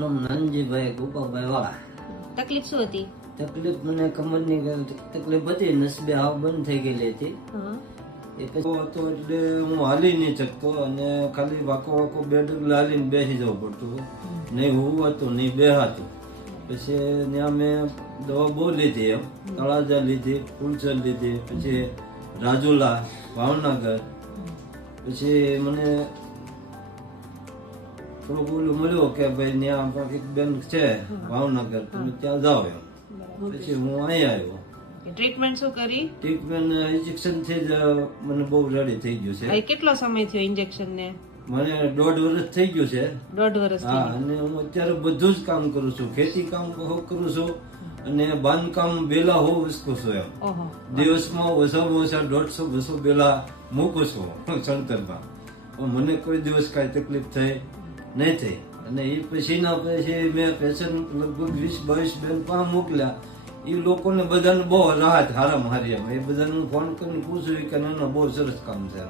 નાનજીભાઈ ગોપાભાઈ વાળા. તકલીફ શું હતી? તકલીફ મને કમરની તકલીફ હતી, નસબે હાવ બંધ થઈ ગયેલી હતી. એ પછી હતો એટલે હું હાલી નહીં શકતો અને ખાલી વાકો વાકો બેડ હાલીને બેસી જવું પડતું, નહીં હોવાતું નહીં બેહાતું. પછી ત્યાં મેં દવા બહુ લીધી, એમ તળાજા લીધી, ફૂલસર લીધી, પછી રાજુલા, ભાવનગર. પછી મને થોડુંક ઓલું મળ્યું કે ભાઈ ત્યાં એક બેન છે ભાવનગર, તમે ત્યાં જાઓ એમ. પછી હું અહીંયા આવ્યો. ટ્રીટમેન્ટ શું કરી? ટ્રીટમેન્ટ ઇન્જેક્શન થી જ મને બહુ રેડી થઈ ગયું છે. કેટલો સમય થયો ઇન્જેક્શન ને? મને 1.5 વર્ષ થઈ ગયું છે. 1.5 વર્ષ? હા, અને હું અત્યારે બધું જ કામ કરું છું, ખેતી કામ કરું છું અને બાંધકામ બેલા હોવ વસ્તુ છું એમ. દિવસમાં ઓછામાં ઓછા 150-200 બેલા મૂકું છું સણતરમાં. મને કોઈ દિવસ કાંઈ તકલીફ થઈ નહીં થઈ. અને એ પછીના પછી મેં પેશન્ટ લગભગ 20-22 બેન પણ મોકલ્યા. એ લોકોને બધાને બહુ રાહત હારામાં હારી. એ બધાને હું ફોન કરીને પૂછું કે ના બહુ સરસ કામ છે.